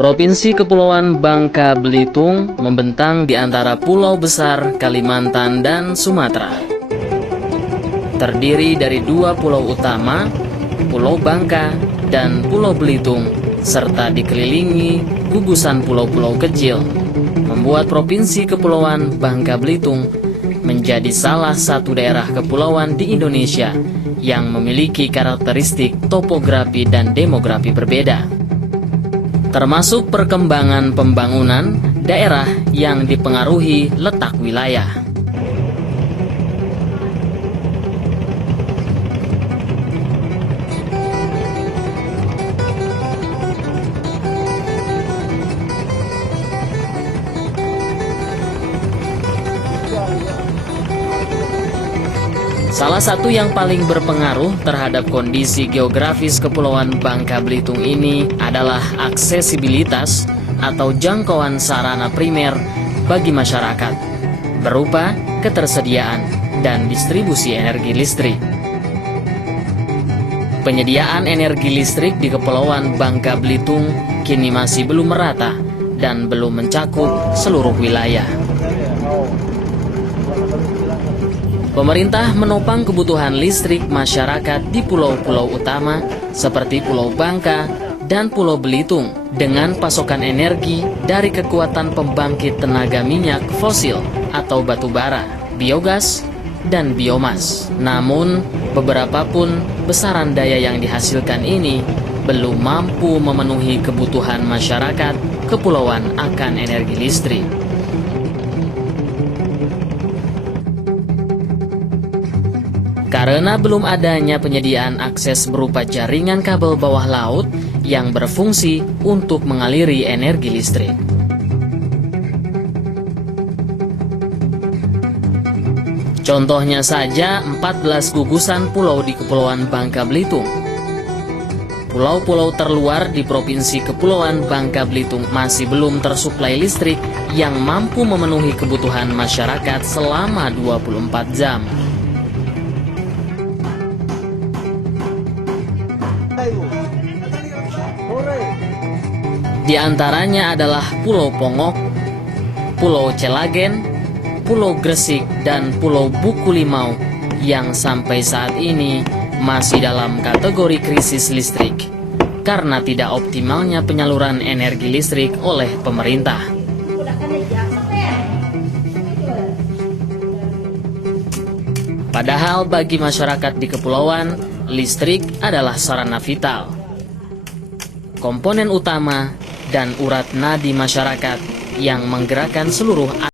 Provinsi Kepulauan Bangka Belitung membentang di antara pulau besar Kalimantan dan Sumatera. Terdiri dari dua pulau utama, Pulau Bangka dan Pulau Belitung, serta dikelilingi gugusan pulau-pulau kecil, membuat Provinsi Kepulauan Bangka Belitung menjadi salah satu daerah kepulauan di Indonesia yang memiliki karakteristik topografi dan demografi berbeda, termasuk perkembangan pembangunan daerah yang dipengaruhi letak wilayah. Salah satu yang paling berpengaruh terhadap kondisi geografis Kepulauan Bangka Belitung ini adalah aksesibilitas atau jangkauan sarana primer bagi masyarakat, berupa ketersediaan dan distribusi energi listrik. Penyediaan energi listrik di Kepulauan Bangka Belitung kini masih belum merata dan belum mencakup seluruh wilayah. Pemerintah menopang kebutuhan listrik masyarakat di pulau-pulau utama seperti Pulau Bangka dan Pulau Belitung dengan pasokan energi dari kekuatan pembangkit tenaga minyak fosil atau batu bara, biogas, dan biomas. Namun, beberapa pun besaran daya yang dihasilkan ini belum mampu memenuhi kebutuhan masyarakat kepulauan akan energi listrik. Karena belum adanya penyediaan akses berupa jaringan kabel bawah laut yang berfungsi untuk mengaliri energi listrik. Contohnya saja 14 gugusan pulau di Kepulauan Bangka Belitung. Pulau-pulau terluar di Provinsi Kepulauan Bangka Belitung masih belum tersuplai listrik yang mampu memenuhi kebutuhan masyarakat selama 24 jam. Di antaranya adalah Pulau Pongok, Pulau Celagen, Pulau Gresik, dan Pulau Bukulimau yang sampai saat ini masih dalam kategori krisis listrik karena tidak optimalnya penyaluran energi listrik oleh pemerintah. Padahal bagi masyarakat di kepulauan, listrik adalah sarana vital, komponen utama dan urat nadi masyarakat yang menggerakkan seluruh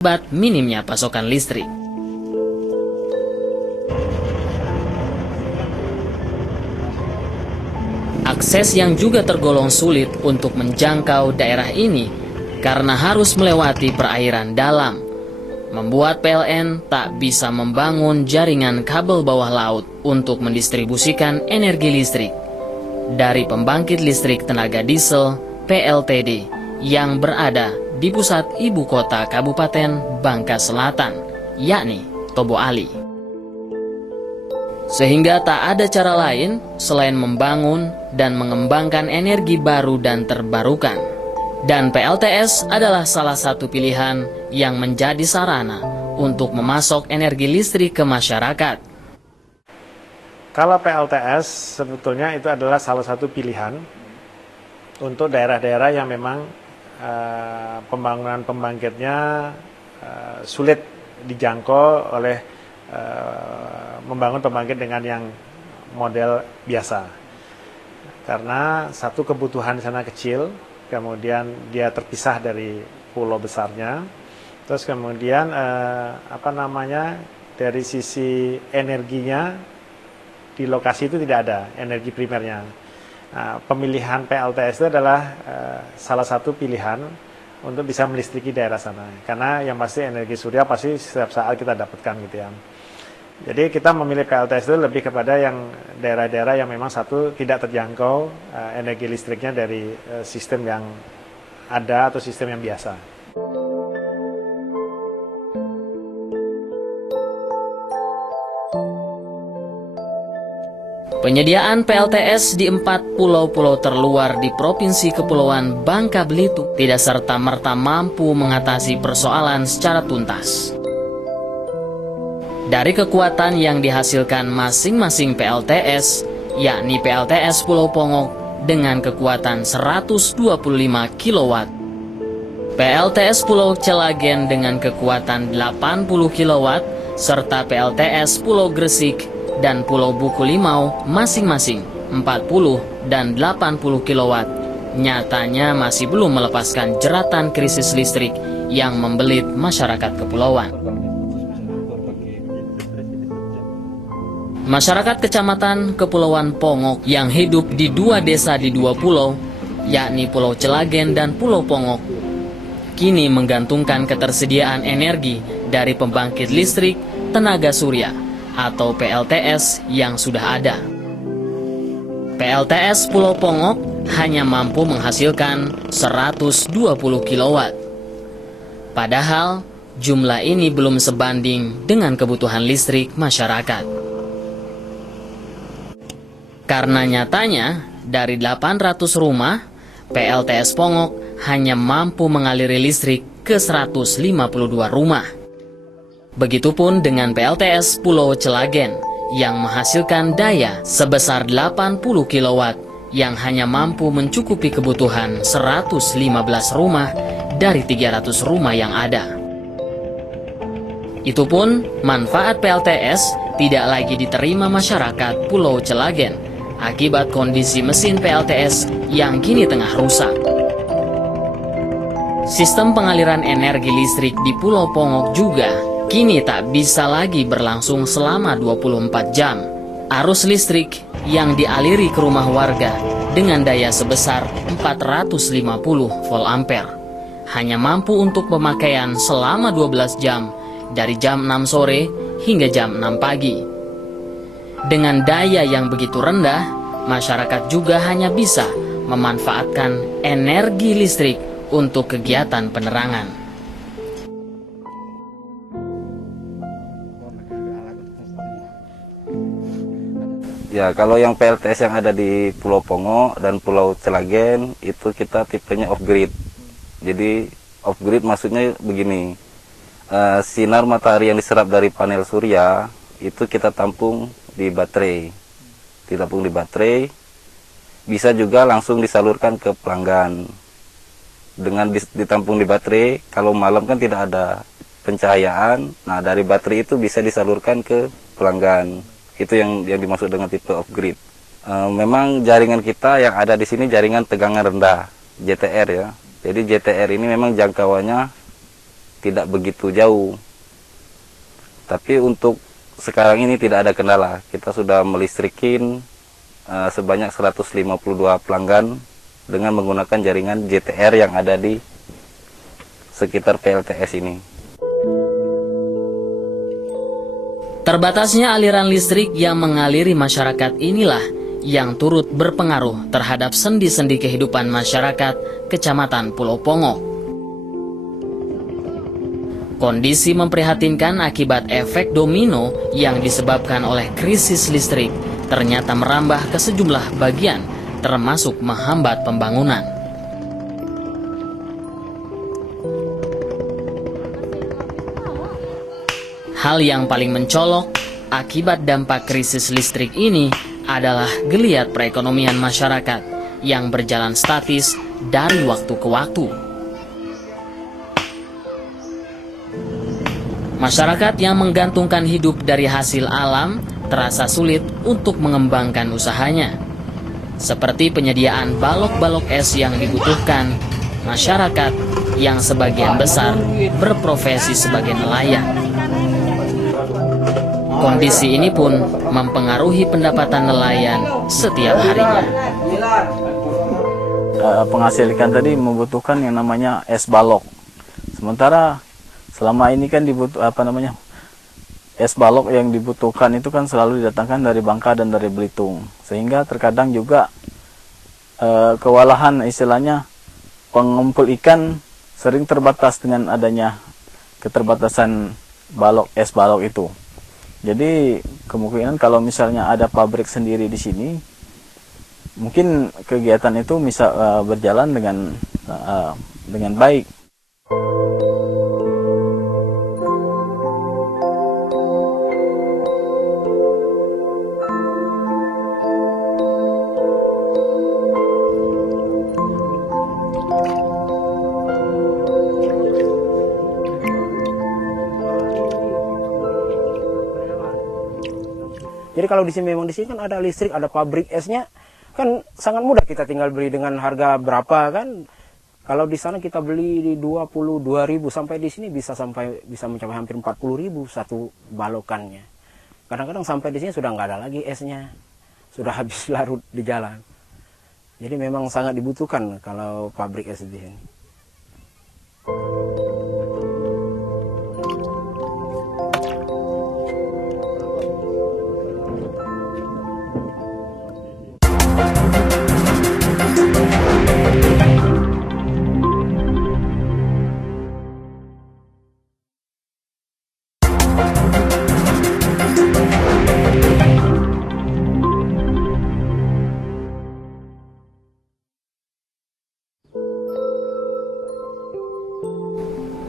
akibat minimnya pasokan listrik. Akses yang juga tergolong sulit untuk menjangkau daerah ini karena harus melewati perairan dalam, membuat PLN tak bisa membangun jaringan kabel bawah laut untuk mendistribusikan energi listrik dari pembangkit listrik tenaga diesel PLTD yang berada di pusat ibu kota Kabupaten Bangka Selatan, yakni Tobo Ali. Sehingga tak ada cara lain selain membangun dan mengembangkan energi baru dan terbarukan. Dan PLTS adalah salah satu pilihan yang menjadi sarana untuk memasok energi listrik ke masyarakat. Kalau PLTS sebetulnya itu adalah salah satu pilihan untuk daerah-daerah yang memang pembangunan pembangkitnya sulit dijangkau oleh membangun pembangkit dengan yang model biasa. Karena satu, kebutuhan di sana kecil, kemudian dia terpisah dari pulau besarnya, terus kemudian dari sisi energinya di lokasi itu tidak ada energi primernya. Nah, pemilihan PLTS itu adalah salah satu pilihan untuk bisa melistriki daerah sana, karena yang pasti energi surya pasti setiap saat kita dapatkan gitu ya. Jadi kita memilih PLTS itu lebih kepada yang daerah-daerah yang memang satu, tidak terjangkau energi listriknya dari sistem yang ada atau sistem yang biasa. Penyediaan PLTS di 4 pulau-pulau terluar di Provinsi Kepulauan Bangka Belitung tidak serta-merta mampu mengatasi persoalan secara tuntas. Dari kekuatan yang dihasilkan masing-masing PLTS, yakni PLTS Pulau Pongok dengan kekuatan 125 kW, PLTS Pulau Celagen dengan kekuatan 80 kW, serta PLTS Pulau Gresik dan Pulau Buku Limau masing-masing 40 dan 80 kW, nyatanya masih belum melepaskan jeratan krisis listrik yang membelit masyarakat kepulauan. Masyarakat Kecamatan Kepulauan Pongok yang hidup di 2 desa di 2 pulau, yakni Pulau Celagen dan Pulau Pongok, kini menggantungkan ketersediaan energi dari pembangkit listrik tenaga surya atau PLTS yang sudah ada. PLTS Pulau Pongok hanya mampu menghasilkan 120 kW. Padahal jumlah ini belum sebanding dengan kebutuhan listrik masyarakat. Karena nyatanya, dari 800 rumah, PLTS Pongok hanya mampu mengaliri listrik ke 152 rumah. Begitupun dengan PLTS Pulau Celagen yang menghasilkan daya sebesar 80 kW yang hanya mampu mencukupi kebutuhan 115 rumah dari 300 rumah yang ada. Itupun manfaat PLTS tidak lagi diterima masyarakat Pulau Celagen akibat kondisi mesin PLTS yang kini tengah rusak. Sistem pengaliran energi listrik di Pulau Pongok juga kini tak bisa lagi berlangsung selama 24 jam. Arus listrik yang dialiri ke rumah warga dengan daya sebesar 450 volt ampere hanya mampu untuk pemakaian selama 12 jam dari jam 6 sore hingga jam 6 pagi. Dengan daya yang begitu rendah, masyarakat juga hanya bisa memanfaatkan energi listrik untuk kegiatan penerangan. Ya, kalau yang PLTS yang ada di Pulau Pongok dan Pulau Celagen itu kita tipenya off-grid. Jadi off-grid maksudnya begini, sinar matahari yang diserap dari panel surya itu kita tampung di baterai. Ditampung di baterai, bisa juga langsung disalurkan ke pelanggan. Dengan ditampung di baterai, kalau malam kan tidak ada pencahayaan, nah dari baterai itu bisa disalurkan ke pelanggan. Itu yang dimaksud dengan tipe off-grid. Memang jaringan kita yang ada di sini jaringan tegangan rendah, JTR ya. Jadi JTR ini memang jangkauannya tidak begitu jauh. Tapi untuk sekarang ini tidak ada kendala. Kita sudah melistrikin sebanyak 152 pelanggan dengan menggunakan jaringan JTR yang ada di sekitar PLTS ini. Terbatasnya aliran listrik yang mengaliri masyarakat inilah yang turut berpengaruh terhadap sendi-sendi kehidupan masyarakat Kecamatan Pulau Pongo. Kondisi memprihatinkan akibat efek domino yang disebabkan oleh krisis listrik ternyata merambah ke sejumlah bagian, termasuk menghambat pembangunan. Hal yang paling mencolok akibat dampak krisis listrik ini adalah geliat perekonomian masyarakat yang berjalan statis dari waktu ke waktu. Masyarakat yang menggantungkan hidup dari hasil alam terasa sulit untuk mengembangkan usahanya. Seperti penyediaan balok-balok es yang dibutuhkan masyarakat yang sebagian besar berprofesi sebagai nelayan. Kondisi ini pun mempengaruhi pendapatan nelayan setiap harinya. Penghasil ikan tadi membutuhkan yang namanya es balok. Sementara selama ini kan es balok yang dibutuhkan itu kan selalu didatangkan dari Bangka dan dari Belitung. Sehingga terkadang juga kewalahan istilahnya pengumpul ikan sering terbatas dengan adanya keterbatasan es balok itu. Jadi kemungkinan kalau misalnya ada pabrik sendiri di sini, mungkin kegiatan itu bisa berjalan dengan baik. Jadi kalau di sini memang di sini kan ada listrik, ada pabrik esnya, kan sangat mudah kita tinggal beli dengan harga berapa kan. Kalau di sana kita beli di 22.000 sampai di sini bisa mencapai hampir 40.000 satu balokannya. Kadang-kadang sampai di sini sudah nggak ada lagi esnya, sudah habis larut di jalan. Jadi memang sangat dibutuhkan kalau pabrik es di sini.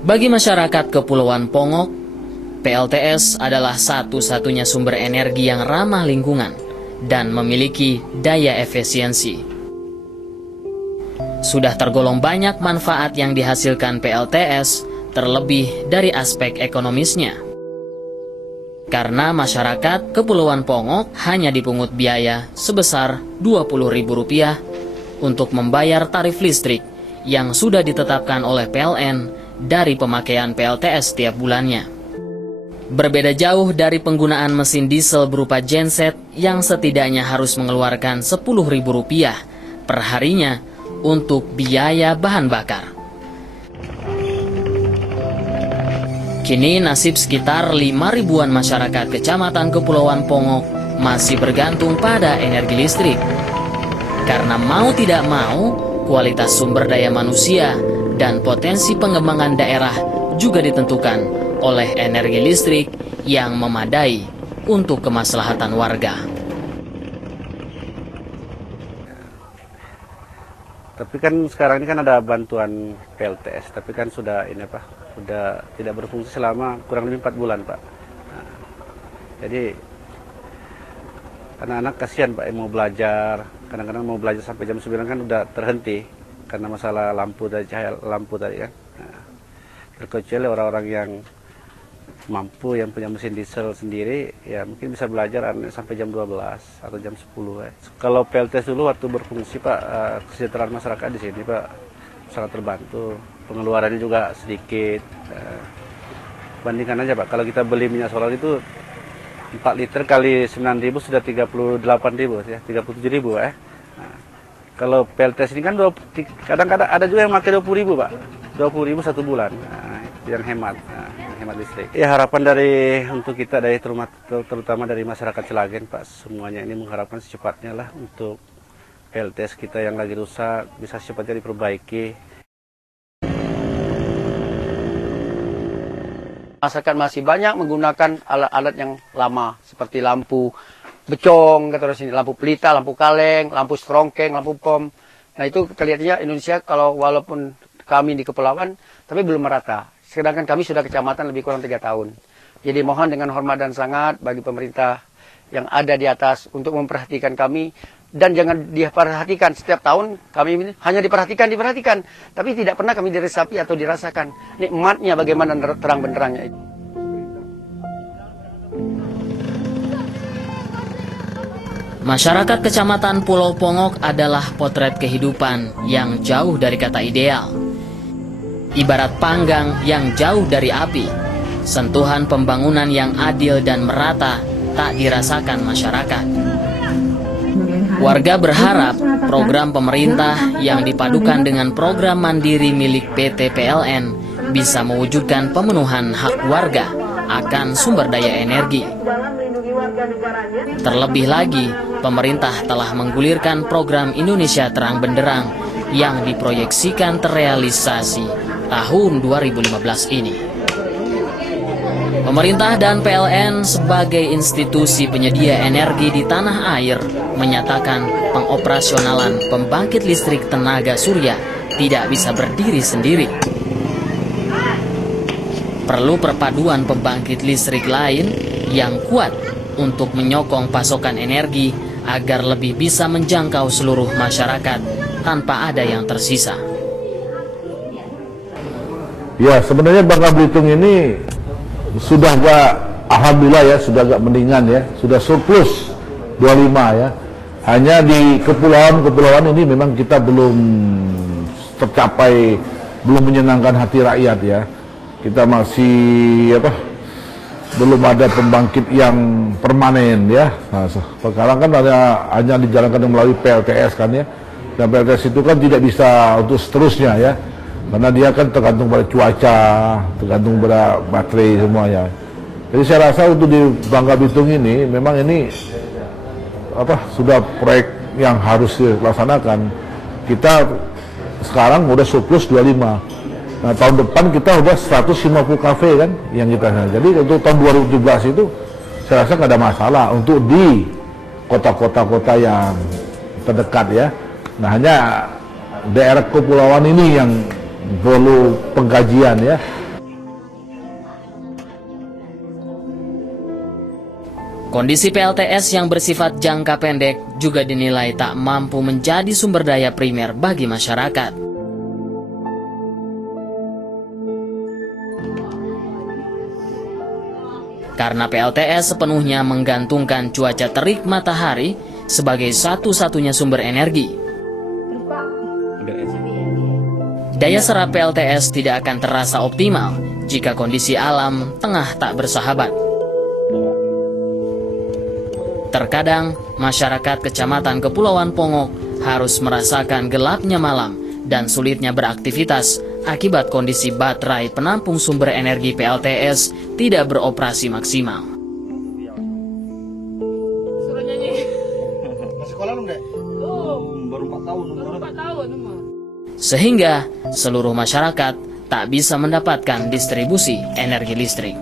Bagi masyarakat Kepulauan Pongo, PLTS adalah satu-satunya sumber energi yang ramah lingkungan dan memiliki daya efisiensi. Sudah tergolong banyak manfaat yang dihasilkan PLTS, terlebih dari aspek ekonomisnya. Karena masyarakat Kepulauan Pongo hanya dipungut biaya sebesar Rp20.000 untuk membayar tarif listrik yang sudah ditetapkan oleh PLN dari pemakaian PLTS setiap bulannya. Berbeda jauh dari penggunaan mesin diesel berupa genset yang setidaknya harus mengeluarkan Rp10.000 per harinya untuk biaya bahan bakar. Kini nasib sekitar 5.000-an masyarakat Kecamatan Kepulauan Pongo masih bergantung pada energi listrik. Karena mau tidak mau, kualitas sumber daya manusia dan potensi pengembangan daerah juga ditentukan oleh energi listrik yang memadai untuk kemaslahatan warga. Tapi kan sekarang ini kan ada bantuan PLTS, tapi kan sudah tidak berfungsi selama kurang lebih 4 bulan, Pak. Nah, jadi anak-anak kasihan, Pak, yang mau belajar, kadang-kadang mau belajar sampai jam 9 kan udah terhenti karena masalah lampu dari cahaya lampu tadi kan. Nah, terkecuali orang-orang yang mampu, yang punya mesin diesel sendiri, ya mungkin bisa belajar sampai jam 12 atau jam 10. Kalau PLTS dulu waktu berfungsi, Pak, kesejahteraan masyarakat di sini, Pak, sangat terbantu. Pengeluarannya juga sedikit. Bandingkan aja Pak, kalau kita beli minyak solar itu 4 liter kali 9.000 sudah 38.000 ya, 37.000 ya. Nah, kalau PLTS ini kan kadang-kadang ada juga yang pakai 20.000 Pak, 20.000 satu bulan, nah, yang hemat, hemat listrik. Ya harapan untuk kita dari terutama dari masyarakat Selagen Pak, semuanya ini mengharapkan secepatnya lah untuk PLTS kita yang lagi rusak bisa secepatnya diperbaiki. Masyarakat masih banyak menggunakan alat-alat yang lama seperti lampu becong, kata sini, lampu pelita, lampu kaleng, lampu strongkeng, lampu pom. Nah itu kelihatannya Indonesia kalau walaupun kami di kepulauan tapi belum merata. Sedangkan kami sudah kecamatan lebih kurang 3 tahun. Jadi mohon dengan hormat dan sangat bagi pemerintah yang ada di atas untuk memperhatikan kami. Dan jangan diperhatikan setiap tahun kami hanya diperhatikan, tapi tidak pernah kami diresapi atau dirasakan nikmatnya bagaimana terang benderangnya itu. Masyarakat Kecamatan Pulau Pongok adalah potret kehidupan yang jauh dari kata ideal. Ibarat panggang yang jauh dari api, sentuhan pembangunan yang adil dan merata tak dirasakan masyarakat. Warga berharap program pemerintah yang dipadukan dengan program mandiri milik PT PLN bisa mewujudkan pemenuhan hak warga akan sumber daya energi. Terlebih lagi, pemerintah telah menggulirkan program Indonesia Terang Benderang yang diproyeksikan terrealisasi tahun 2015 ini. Pemerintah dan PLN sebagai institusi penyedia energi di tanah air menyatakan pengoperasionalan pembangkit listrik tenaga surya tidak bisa berdiri sendiri. Perlu perpaduan pembangkit listrik lain yang kuat untuk menyokong pasokan energi agar lebih bisa menjangkau seluruh masyarakat tanpa ada yang tersisa. Ya, sebenarnya Bangka Belitung ini sudah alhamdulillah ya, sudah agak mendingan ya, sudah surplus 25 ya. Hanya di kepulauan ini memang kita belum tercapai, belum menyenangkan hati rakyat ya. Kita masih belum ada pembangkit yang permanen ya. Nah, sekarang kan hanya dijalankan melalui PLTS kan ya. Dan PLTS itu kan tidak bisa untuk seterusnya ya. Karena dia kan tergantung pada cuaca, tergantung pada baterai semuanya. Jadi saya rasa untuk di Bangka Belitung ini memang ini sudah proyek yang harus dilaksanakan. Kita sekarang udah surplus 25. Nah tahun depan kita udah 150 kafe kan yang kita. Jadi untuk tahun 2017 itu saya rasa nggak ada masalah untuk di kota-kota yang terdekat ya. Nah hanya daerah kepulauan ini yang perlu pengkajian ya. Kondisi PLTS yang bersifat jangka pendek juga dinilai tak mampu menjadi sumber daya primer bagi masyarakat. Karena PLTS sepenuhnya menggantungkan cuaca terik matahari sebagai satu-satunya sumber energi. Daya serap PLTS tidak akan terasa optimal jika kondisi alam tengah tak bersahabat. Terkadang, masyarakat Kecamatan Kepulauan Pongok harus merasakan gelapnya malam dan sulitnya beraktivitas akibat kondisi baterai penampung sumber energi PLTS tidak beroperasi maksimal. Sehingga seluruh masyarakat tak bisa mendapatkan distribusi energi listrik.